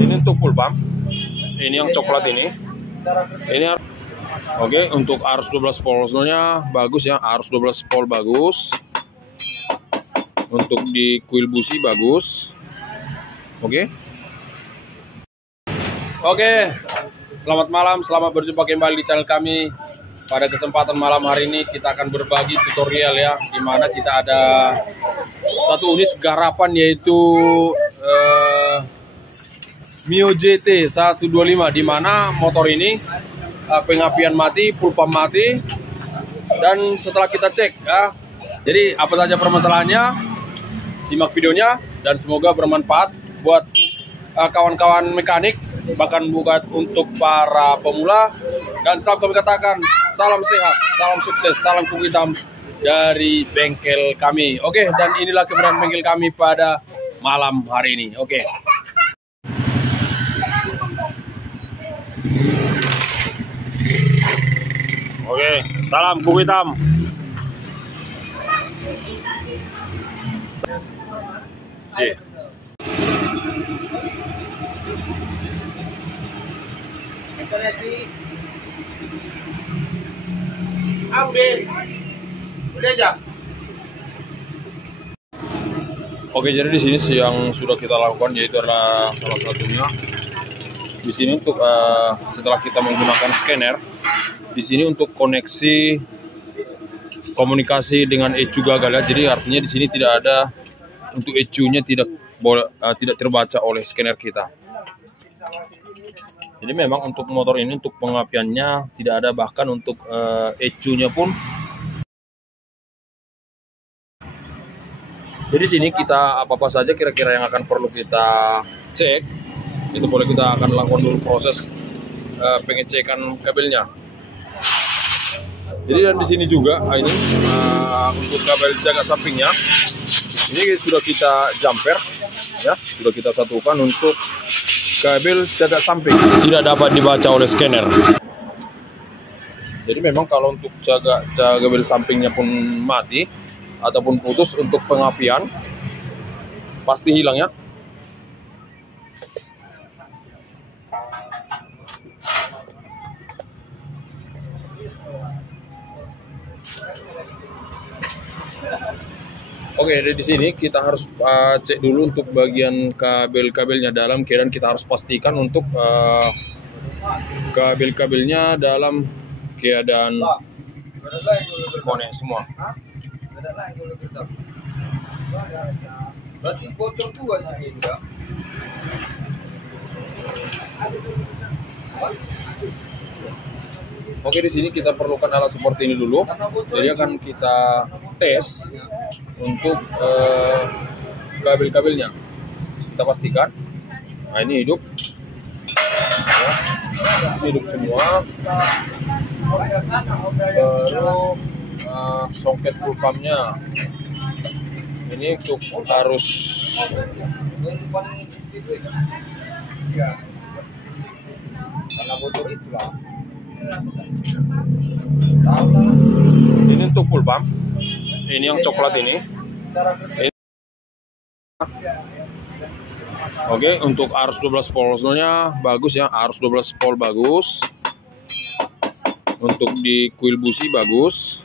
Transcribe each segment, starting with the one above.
Ini untuk full pump. Ini yang coklat ini. Oke, untuk arus 12 voltnya bagus ya, arus 12 volt bagus. Untuk di kuil busi bagus. Oke. Selamat malam, selamat berjumpa kembali di channel kami. Pada kesempatan malam hari ini kita akan berbagi tutorial ya, di mana kita ada satu unit garapan yaitu Mio GT 125, di mana motor ini pengapian mati, full pump mati, dan setelah kita cek ya, jadi apa saja permasalahannya, simak videonya dan semoga bermanfaat buat kawan-kawan mekanik, bahkan bukan untuk para pemula. Dan tetap kami katakan, salam sehat, salam sukses, salam kuku hitam dari bengkel kami. Oke, dan inilah keberadaan bengkel kami pada malam hari ini. Oke, salam kuku hitam. Udah aja. Oke, jadi di sini yang sudah kita lakukan yaitu adalah salah satunya di sini untuk setelah kita menggunakan scanner, di sini untuk koneksi komunikasi dengan ECU gagal ya. Jadi artinya di sini tidak ada untuk ECU-nya tidak terbaca oleh scanner kita. Jadi memang untuk motor ini untuk pengapiannya tidak ada, bahkan untuk ECU-nya pun. Jadi sini kita apa saja kira-kira yang akan perlu kita cek, itu boleh kita akan lakukan dulu proses pengecekan kabelnya. Jadi dan di sini juga ini untuk kabel jaga sampingnya ini sudah kita jumper ya, sudah kita satukan untuk kabel jaga samping, tidak dapat dibaca oleh scanner. Jadi memang kalau untuk jaga kabel sampingnya pun mati ataupun putus, untuk pengapian pasti hilang ya. Oke, dari di sini kita harus cek dulu untuk bagian kabel-kabelnya dalam keadaan, kita harus pastikan untuk kabel-kabelnya dalam keadaan konek semua. Berarti bocor dua sini juga. Oke, di sini kita perlukan alat seperti ini dulu. Jadi akan kita tes untuk kabel-kabelnya. Kita pastikan. Nah, ini hidup. Ya, ini hidup semua. Baru soket full pumpnya. Ini untuk arus. Karena bocor itulah. Ini untuk full pump. Ini yang coklat ini. Oke, untuk arus 12 voltnya bagus ya, arus 12 volt bagus. Untuk di kuil busi bagus.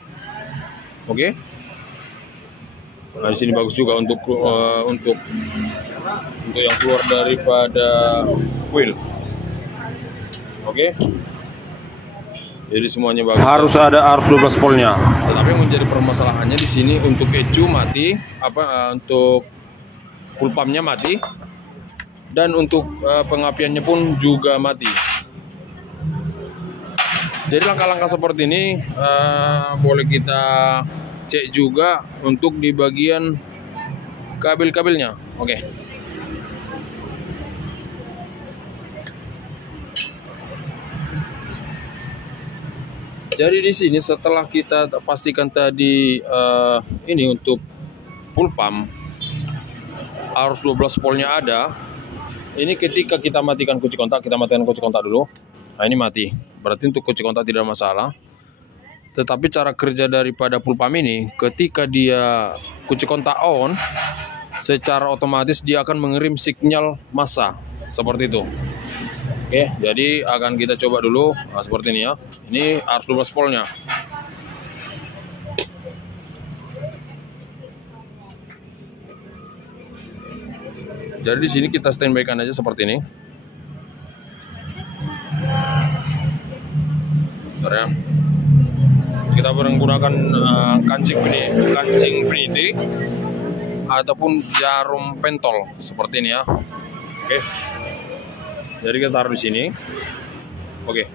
Oke. Nah, di sini bagus juga untuk yang keluar daripada kuil. Oke. Jadi semuanya bagus. Harus ada arus 12 voltnya. Tetapi yang menjadi permasalahannya di sini untuk ECU mati, untuk full pumpnya mati, dan untuk pengapiannya pun juga mati. Jadi langkah-langkah seperti ini boleh kita cek juga untuk di bagian kabel-kabelnya. Oke. Jadi di sini setelah kita pastikan tadi ini untuk full pump arus 12 voltnya ada. Ini ketika kita matikan kunci kontak, kita matikan kunci kontak dulu. Nah, ini mati. Berarti untuk kunci kontak tidak ada masalah. Tetapi cara kerja daripada full pump ini, ketika dia kunci kontak on, secara otomatis dia akan mengirim sinyal massa seperti itu. Oke, jadi akan kita coba dulu. Nah, seperti ini ya. Ini arus 12 voltnya. Jadi di sini kita standby-kan aja seperti ini. Bentar ya. Kita menggunakan kancing peniti ataupun jarum pentol seperti ini ya. Oke. Jadi kita taruh di sini. Oke.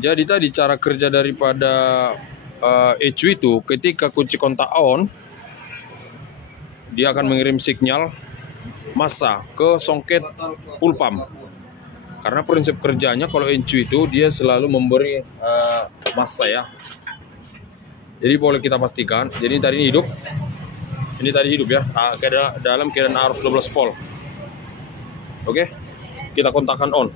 Jadi tadi cara kerja daripada ECU itu, ketika kunci kontak on, dia akan mengirim sinyal massa ke songket full pump. Karena prinsip kerjanya kalau ECU itu dia selalu memberi massa ya. Jadi boleh kita pastikan. Jadi tadi ini hidup. Ini tadi hidup ya. Dalam keadaan arus 12 volt. Oke, kita kontakkan on.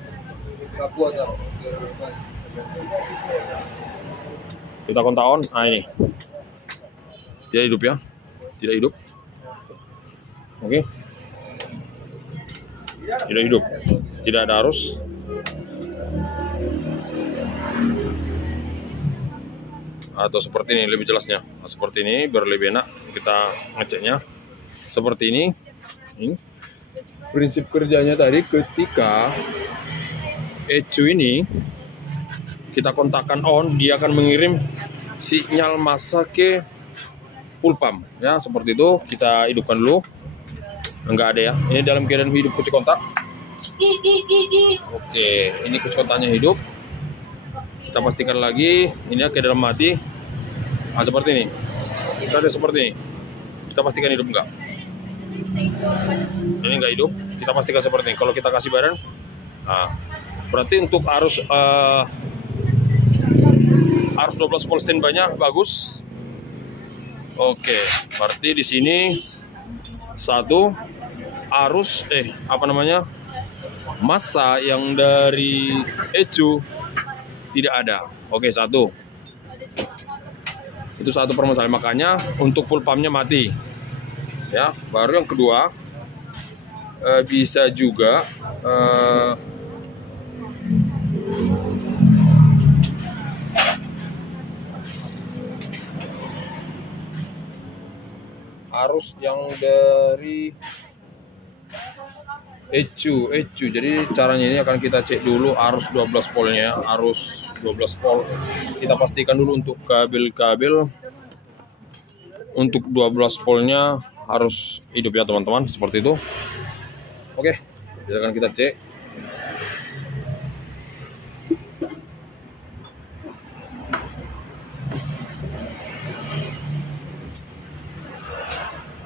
Kita kontak on. Nah ini, tidak hidup ya, tidak hidup. Oke, tidak hidup, tidak ada arus. Atau seperti ini lebih jelasnya. Nah, seperti ini biar lebih enak kita ngeceknya. Seperti ini. Prinsip kerjanya tadi ketika ECU ini kita kontakkan on, dia akan mengirim sinyal massa ke full pump ya, seperti itu. Kita hidupkan dulu. Enggak ada ya. Ini dalam keadaan hidup kunci kontak. Oke, ini kunci kontaknya hidup. Kita pastikan lagi ini ke dalam mati. Nah, seperti ini. Kita ada seperti ini. Kita pastikan hidup enggak. Ini enggak hidup, kita pastikan seperti ini. Kalau kita kasih bareng, nah, berarti untuk arus 12 volt standby-nya bagus. Oke, berarti di sini satu arus massa yang dari ECU tidak ada. Oke, satu. Itu satu permasalahan, makanya untuk full pump-nya mati. Ya, baru yang kedua bisa juga arus yang dari ECU. Jadi caranya ini akan kita cek dulu arus 12 voltnya, arus 12 volt. Kita pastikan dulu untuk kabel-kabel untuk 12 voltnya harus hidup ya teman-teman, seperti itu. Oke, silakan kita cek.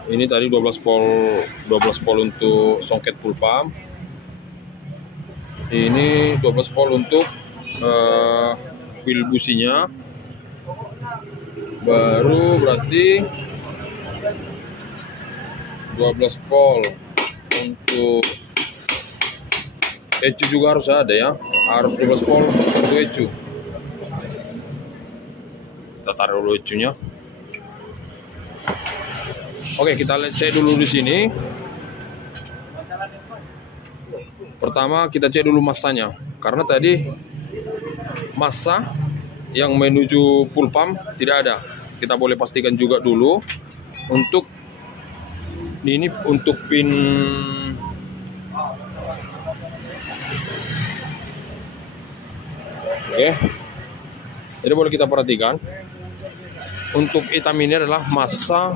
Ini tadi 12 volt untuk songket full pump. Ini 12 volt untuk wheel businya. Baru berarti 12 volt untuk ECU juga harus ada ya. Harus 12 volt untuk ECU. Kita taruh dulu ECU-nya. Oke, kita cek dulu di sini. Pertama kita cek dulu massanya, karena tadi massa yang menuju full pump tidak ada. Kita boleh pastikan juga dulu untuk ini untuk pin oke. Jadi boleh kita perhatikan untuk hitam ini adalah massa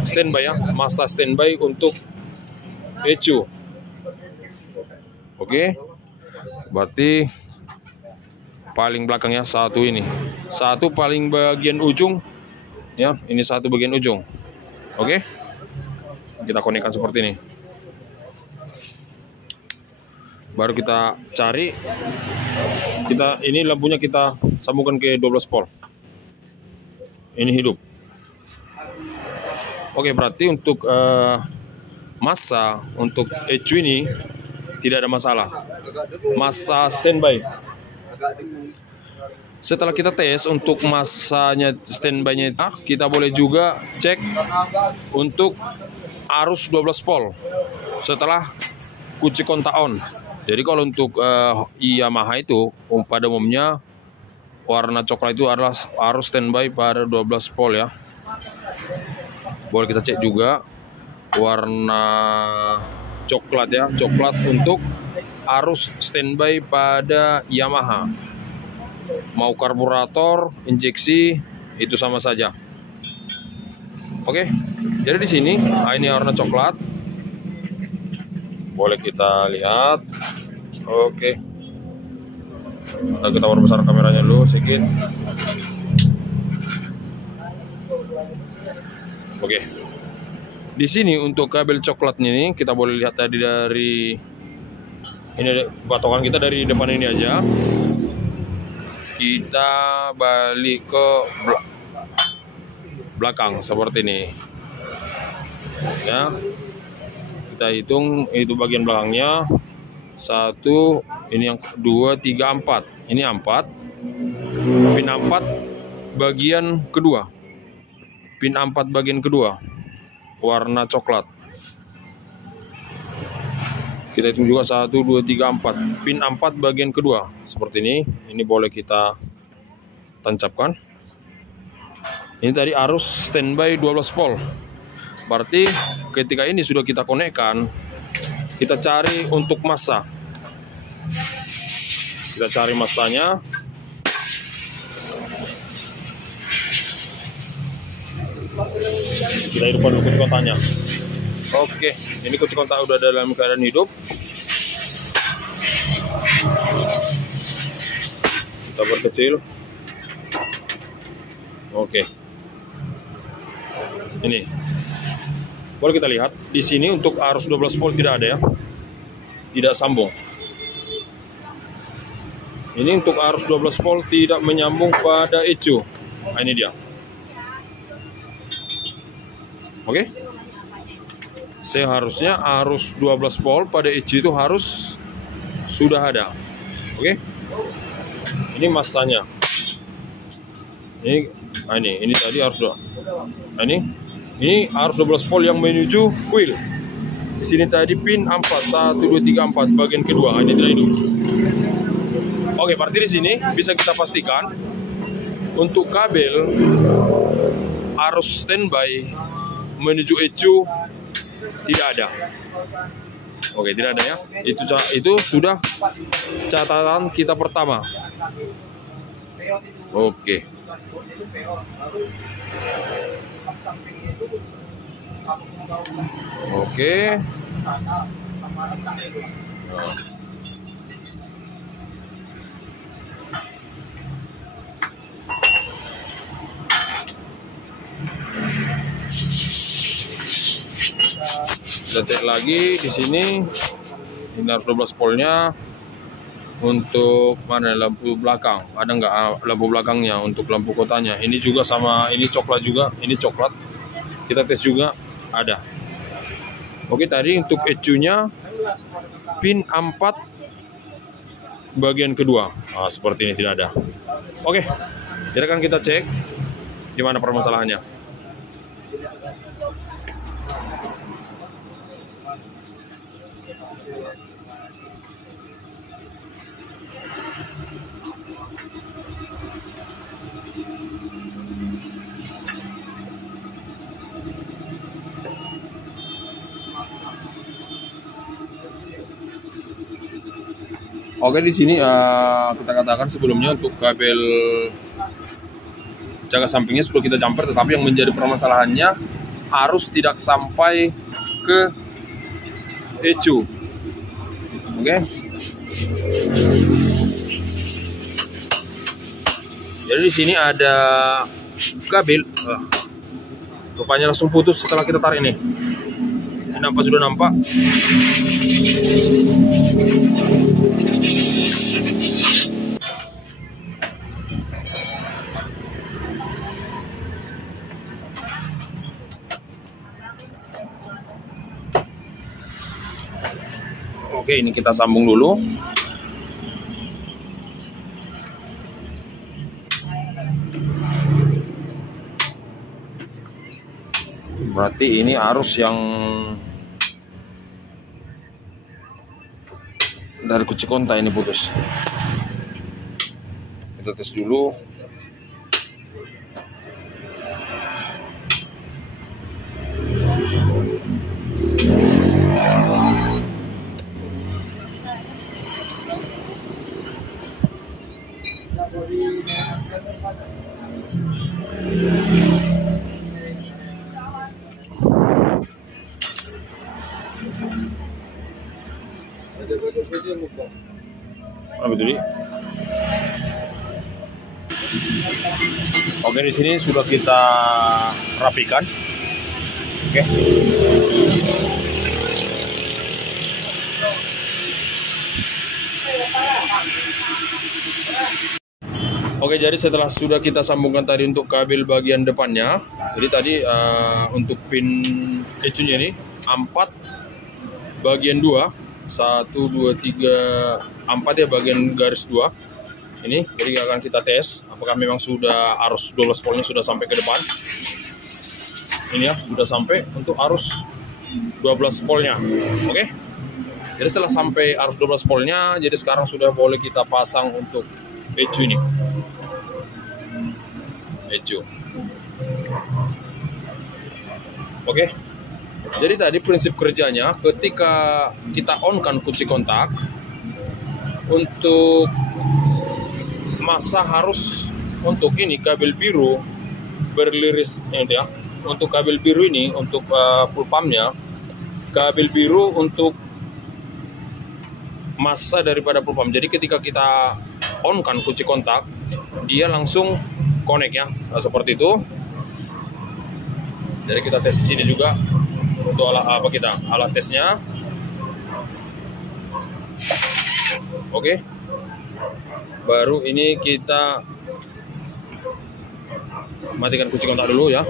standby ya, massa standby untuk ECU. Oke, berarti paling belakangnya satu ini, satu paling bagian ujung ya, ini satu bagian ujung. Oke, kita konekkan seperti ini. Baru kita cari, ini lampunya kita sambungkan ke 12 volt. Ini hidup. Oke, berarti untuk massa untuk ECU ini tidak ada masalah. Massa standby. Setelah kita tes untuk masanya standby-nya, kita boleh juga cek untuk arus 12 volt setelah kunci kontak on. Jadi kalau untuk Yamaha itu pada umumnya warna coklat itu adalah arus standby pada 12 volt ya. Boleh kita cek juga warna coklat ya, coklat untuk arus standby pada Yamaha. Mau karburator, injeksi, itu sama saja. Oke, jadi di sini ini warna coklat. Boleh kita lihat. Oke. Kita perbesar kameranya dulu sedikit. Oke. Di sini untuk kabel coklatnya ini kita boleh lihat tadi dari ini patokan kita dari depan ini aja. Kita balik ke belakang seperti ini. Ya. Kita hitung itu bagian belakangnya. 1, ini yang 2, 3, 4. Ini 4. Pin 4 bagian kedua. Pin 4 bagian kedua. Warna coklat. Kita hitung juga 1, 2, 3, 4. Pin 4 bagian kedua. Seperti ini. Ini boleh kita tancapkan. Ini tadi arus standby 12 volt. Berarti ketika ini sudah kita konekkan, kita cari untuk massa. Kita cari massanya. Kita hidupkan dulu kunci kontaknya. Oke, ini kunci kontak udah dalam keadaan hidup. Kita perkecil. Oke. Ini. Boleh kita lihat di sini untuk arus 12 volt tidak ada ya. Tidak sambung. Ini untuk arus 12 volt tidak menyambung pada ECU. Nah, ini dia. Oke. Seharusnya arus 12 volt pada ECU itu harus sudah ada. Oke. Ini massanya. Ini tadi arus. Nah, ini arus 12 volt yang menuju coil. Di sini tadi pin 4, 1, 2, 3, 4 bagian kedua. Ini tidak hidup. Oke, berarti di sini bisa kita pastikan untuk kabel arus standby menuju ECU tidak ada. Oke, tidak ada ya. Itu sudah catatan kita pertama. Oke. Oke. Detek lagi di sini. Ini 12 voltnya. Untuk mana lampu belakang? Ada nggak lampu belakangnya untuk lampu kotanya? Ini juga sama, ini coklat juga. Ini coklat. Kita tes juga ada. Oke, tadi untuk ECU-nya pin 4 bagian kedua. Nah, seperti ini tidak ada. Oke, jadi akan kita cek gimana permasalahannya. Oke, di sini kita katakan sebelumnya untuk kabel jaga sampingnya sudah kita jumper, tetapi yang menjadi permasalahannya arus tidak sampai ke ECU. Oke. Jadi di sini ada kabel, rupanya langsung putus setelah kita tarik ini. Nampak, sudah nampak. Oke, ini kita sambung dulu. Berarti ini arus yang dari kunci kontak ini putus. Kita tes dulu. Apa itu, Di? Oke, di sini sudah kita rapikan. Oke. Oke, jadi setelah sudah kita sambungkan tadi untuk kabel bagian depannya, jadi tadi untuk pin ECU-nya ini 4 bagian 2, 1, 2, 3, 4 ya bagian garis 2 ini. Jadi akan kita tes apakah memang sudah arus 12 voltnya sudah sampai ke depan. Ini ya, sudah sampai untuk arus 12 voltnya. Oke. Jadi setelah sampai arus 12 voltnya, jadi sekarang sudah boleh kita pasang untuk ECU ini. ECU. Oke. Jadi tadi prinsip kerjanya ketika kita on-kan kunci kontak, untuk masa harus untuk ini kabel biru berliris ini ya. Untuk kabel biru ini untuk full pumpnya, kabel biru untuk masa daripada full pump. Jadi ketika kita on-kan kunci kontak, dia langsung connect ya. Nah, seperti itu. Jadi kita tes di sini juga untuk alat tesnya. Oke. Baru ini kita matikan kunci kontak dulu ya.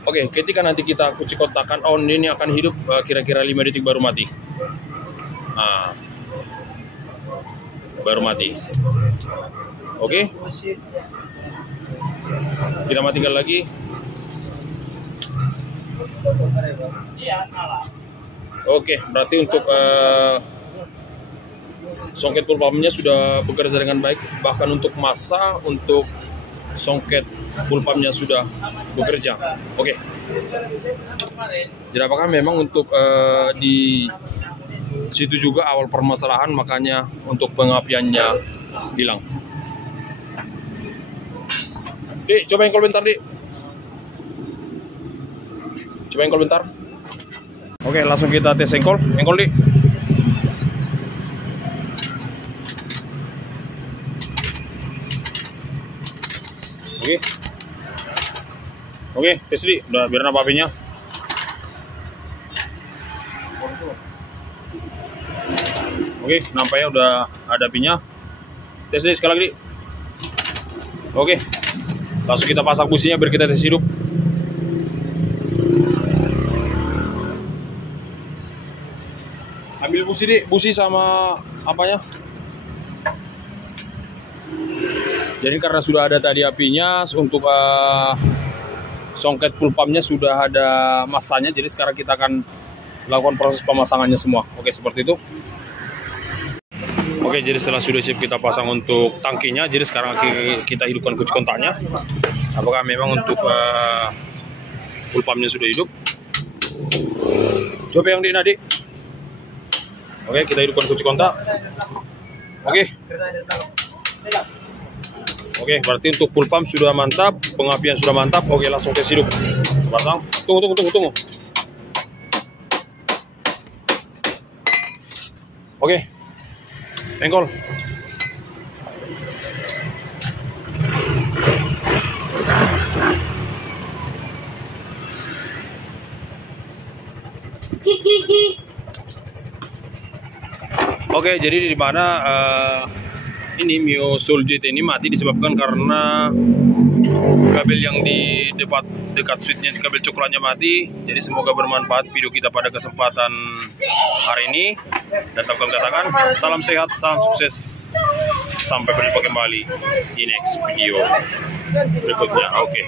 Oke, ketika nanti kita kunci kontakkan on, ini akan hidup kira-kira 5 detik baru mati. Nah, baru mati. Oke. Kita matikan lagi. Oke, berarti untuk songket full pumpnya sudah bekerja dengan baik. Bahkan untuk masa, untuk songket full pumpnya sudah bekerja. Oke. Jadi apakah memang untuk di situ juga awal permasalahan, makanya untuk pengapiannya hilang. Dik, coba engkol bentar, Dik. Coba engkol bentar. Oke, langsung kita tes engkol. Engkol, Dik. Oke. Oke, tes, Dik. Udah biar apa apinya. Oke, nampaknya udah ada apinya. Tes, Dik, sekali lagi, Dik. Oke. Langsung kita pasang businya biar kita tes hidup. Ambil busi, Dik, busi sama apanya. Jadi karena sudah ada tadi apinya, untuk songket full pumpnya sudah ada masanya, jadi sekarang kita akan lakukan proses pemasangannya semua. Oke, seperti itu. Oke, jadi setelah sudah siap kita pasang untuk tangkinya, jadi sekarang kita hidupkan kunci kontaknya. Apakah memang untuk full pumpnya sudah hidup? Coba yang di Nadik. Oke, kita hidupkan kunci kontak. Oke. Oke, berarti untuk full pump sudah mantap, pengapian sudah mantap. Oke, langsung tes hidup. Pasang. Tunggu. Oke. Engkol. Oke, jadi di mana ini Mio Soul GT ini mati disebabkan karena kabel yang di dekat switchnya, kabel coklatnya mati. Jadi semoga bermanfaat video kita pada kesempatan hari ini. Dan tak katakan salam sehat, salam sukses, sampai berjumpa kembali di next video berikutnya. Oke.